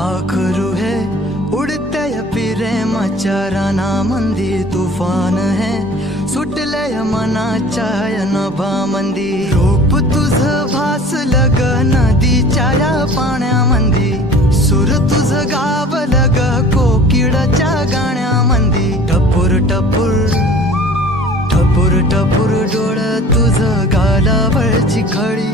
पाखरू है उडत्या या प्रेमाच्या रानामंदी तुफान है सुटलंय मनाच्या या नभामंदी रूप तुझं भासलं ग नदीच्या या पाण्यामंदी सूर तुझं गावलं ग कोकिळाच्या गाण्यामंदी टपूर टपूर टपूर टपूर डोळं तुझं गालावरची खळी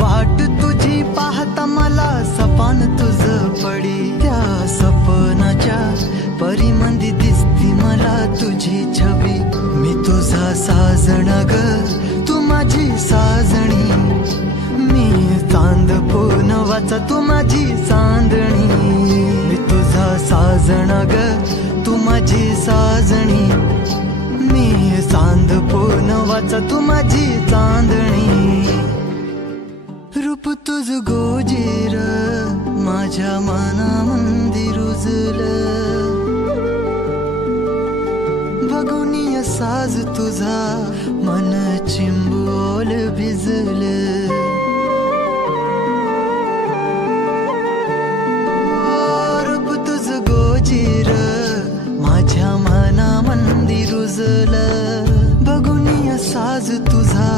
वाट तुझी पाहता मला सपान तुझं पडी त्या सपनाच्या परीमंदी दिसती मला तुझी छबी मी तुझा साजण ग तू माझी साजणी मी चांद पूनवाचा तू माझी चांदणी मी तुझा साजण ग तू माझी साजणी मी चांद पूनवाचा तू माझी चांदणी रूप तुझ गोजीर माझ्या मनामंदी रुजलं बघुनिय साज तुझा मन चिंबोल भिजलं रूप तुझ गोजीर माझ्या मनामंदी रुजलं बघुनिय साज तुझा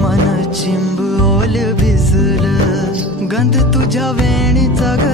मन चिंबोल भिजलं गंध तुझ्या वेणीचा ग